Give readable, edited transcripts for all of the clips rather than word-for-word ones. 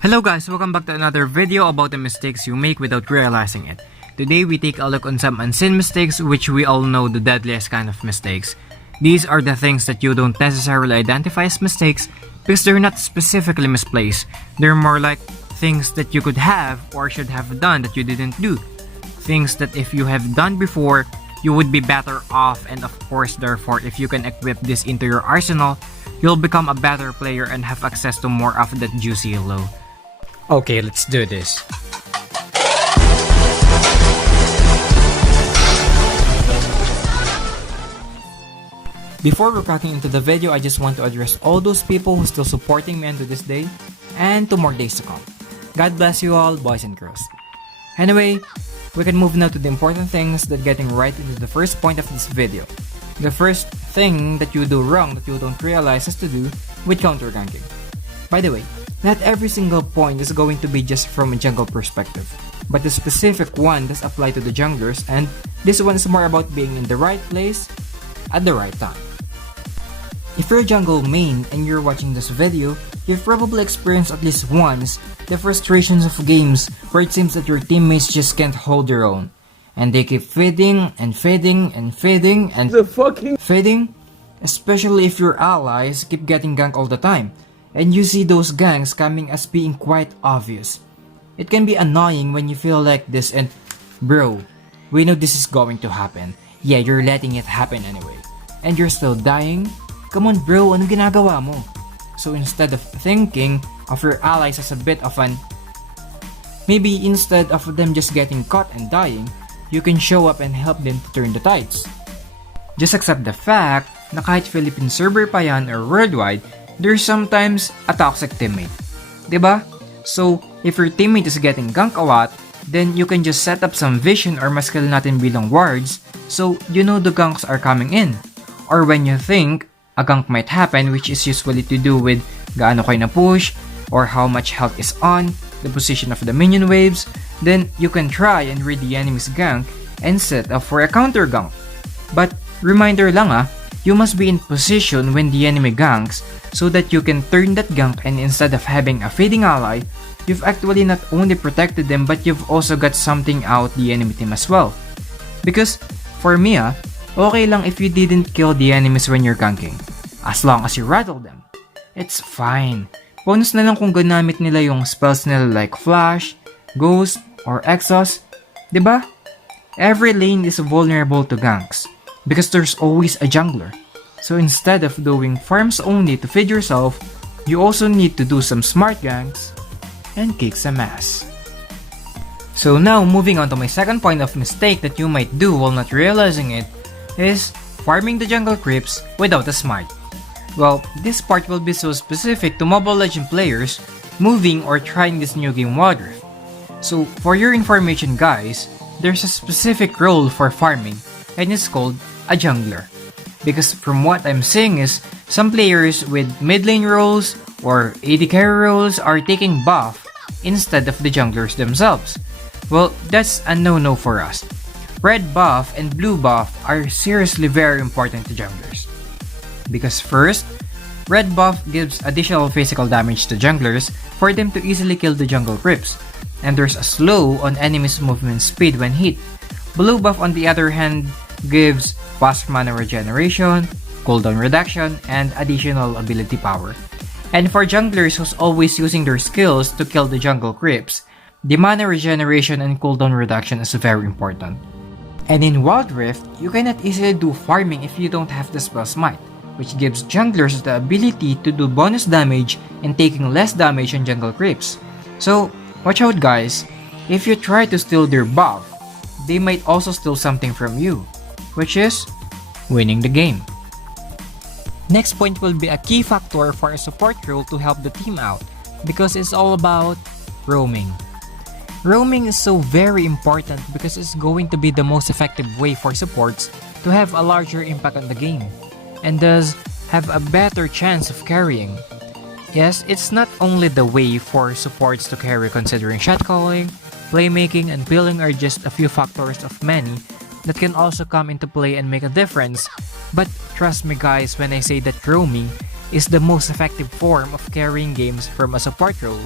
Hello guys, welcome back to another video about the mistakes you make without realizing it. Today we take a look on some unseen mistakes, which we all know the deadliest kind of mistakes. These are the things that you don't necessarily identify as mistakes because they're not specifically misplaced. They're more like things that you could have or should have done that you didn't do. Things that if you have done before, you would be better off, and of course therefore if you can equip this into your arsenal, you'll become a better player and have access to more of that juicy loot. Okay, let's do this. Before we're cracking into the video, I just want to address all those people who are still supporting me unto this day and to more days to come. God bless you all, boys and girls. Anyway, we can move now to the important things that getting right into the first point of this video. The first thing that you do wrong that you don't realize has to do with counter ganking. By the way, not every single point is going to be just from a jungle perspective, but the specific one does apply to the junglers, and this one is more about being in the right place at the right time. If you're a jungle main and you're watching this video, you've probably experienced at least once the frustrations of games where it seems that your teammates just can't hold their own, and they keep feeding and feeding and feeding and feeding, especially if your allies keep getting ganked all the time, and you see those ganks coming as being quite obvious. It can be annoying when you feel like this and, bro, we know this is going to happen. Yeah, you're letting it happen anyway. And you're still dying? Come on bro, anong ginagawa mo? So instead of thinking of your allies as a bit of an, maybe instead of them just getting caught and dying, you can show up and help them to turn the tides. Just accept the fact na kahit Philippine server pa yan or worldwide, there's sometimes a toxic teammate. Diba? So, if your teammate is getting ganked a lot, then you can just set up some vision or maskill natin bilang wards so you know the ganks are coming in. Or when you think a gank might happen, which is usually to do with gaano kayo na push, or how much health is on, the position of the minion waves, then you can try and read the enemy's gank and set up for a counter gank. But reminder lang you must be in position when the enemy ganks so that you can turn that gank, and instead of having a fading ally, you've actually not only protected them but you've also got something out the enemy team as well. Because for me okay lang if you didn't kill the enemies when you're ganking, as long as you rattle them. It's fine. Bonus na lang kung ganamit nila yung spells nila like Flash, Ghost, or Exhaust, diba? Every lane is vulnerable to ganks because there's always a jungler. So instead of doing farms only to feed yourself, you also need to do some smart ganks and kick some ass. So now moving on to my second point of mistake that you might do while not realizing it is farming the jungle creeps without a smite. Well, this part will be so specific to Mobile Legends players moving or trying this new game Wildrift. So for your information guys, there's a specific role for farming and it's called a jungler. Because from what I'm seeing is, some players with mid lane roles or AD carry roles are taking buff instead of the junglers themselves. Well, that's a no-no for us. Red buff and blue buff are seriously very important to junglers. Because first, red buff gives additional physical damage to junglers for them to easily kill the jungle creeps, and there's a slow on enemies' movement speed when hit. Blue buff on the other hand gives fast mana regeneration, cooldown reduction, and additional ability power. And for junglers who's always using their skills to kill the jungle creeps, the mana regeneration and cooldown reduction is very important. And in Wildrift, you cannot easily do farming if you don't have the spell Smite, which gives junglers the ability to do bonus damage and taking less damage on jungle creeps. So, watch out guys, if you try to steal their buff, they might also steal something from you, which is winning the game. Next point will be a key factor for a support role to help the team out, because it's all about roaming. Roaming is so very important because it's going to be the most effective way for supports to have a larger impact on the game, and thus have a better chance of carrying. Yes, it's not only the way for supports to carry, considering shot calling, playmaking, and peeling are just a few factors of many that can also come into play and make a difference. But trust me guys when I say that roaming is the most effective form of carrying games from a support role,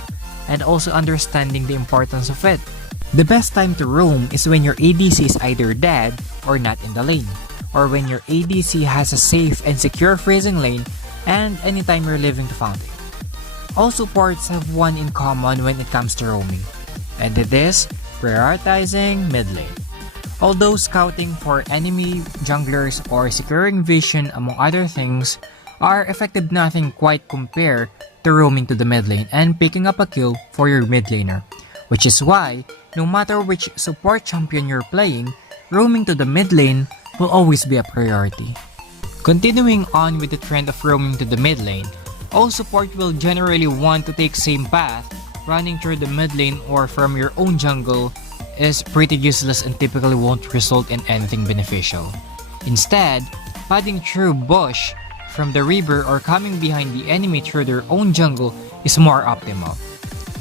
and also understanding the importance of it. The best time to roam is when your ADC is either dead or not in the lane, or when your ADC has a safe and secure freezing lane, and anytime you're leaving the fountain. All supports have one in common when it comes to roaming, and it is prioritizing mid lane. Although scouting for enemy junglers or securing vision among other things are effective, nothing quite compare to roaming to the mid lane and picking up a kill for your mid laner, which is why no matter which support champion you're playing, roaming to the mid lane will always be a priority. Continuing on with the trend of roaming to the mid lane, all support will generally want to take same path. Running through the mid lane or from your own jungle is pretty useless and typically won't result in anything beneficial. Instead, padding through bush from the river or coming behind the enemy through their own jungle is more optimal.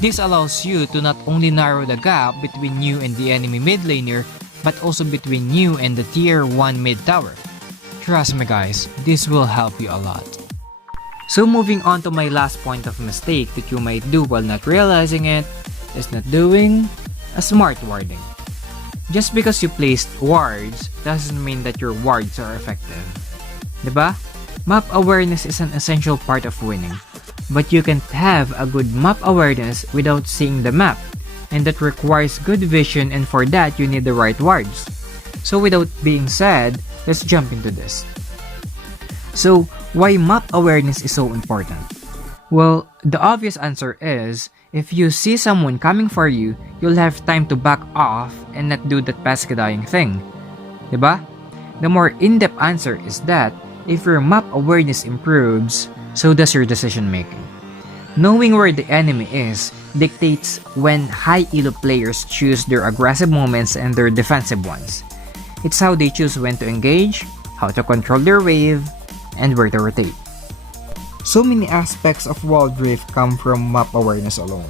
This allows you to not only narrow the gap between you and the enemy mid laner, but also between you and the tier 1 mid tower. Trust me guys, this will help you a lot. So moving on to my last point of mistake that you might do while not realizing it, is not doing a smart warding. Just because you placed wards doesn't mean that your wards are effective. Diba? Map awareness is an essential part of winning. But you can't have a good map awareness without seeing the map, and that requires good vision, and for that you need the right wards. So without being said, let's jump into this. So why map awareness is so important? Well, the obvious answer is, if you see someone coming for you, you'll have time to back off and not do that pesky dying thing. Diba? The more in-depth answer is that, if your map awareness improves, so does your decision making. Knowing where the enemy is dictates when high elo players choose their aggressive moments and their defensive ones. It's how they choose when to engage, how to control their wave, and where to rotate. So many aspects of Wildrift come from map awareness alone,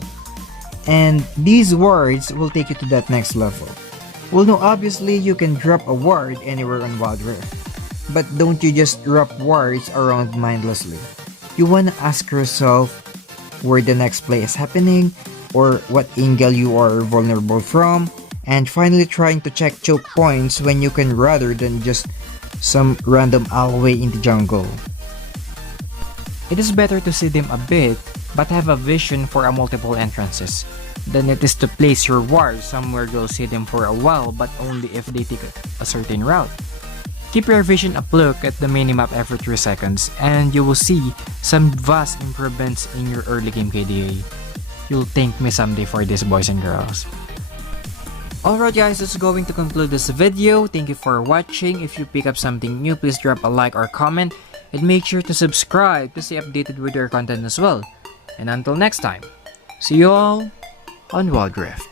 and these wards will take you to that next level. Well, no, obviously you can drop a ward anywhere on Wildrift, but don't you just drop wards around mindlessly. You wanna ask yourself where the next play is happening, or what angle you are vulnerable from, and finally trying to check choke points when you can, rather than just some random alleyway in the jungle. It is better to see them a bit, but have a vision for a multiple entrances, than it is to place your ward somewhere you'll see them for a while, but only if they take a certain route. Keep your vision up, look at the minimap every 3 seconds, and you will see some vast improvements in your early game KDA. You'll thank me someday for this, boys and girls. Alright guys, that's going to conclude this video. Thank you for watching. If you pick up something new, please drop a like or comment, and make sure to subscribe to stay updated with our content as well. And until next time, see you all on Wildrift.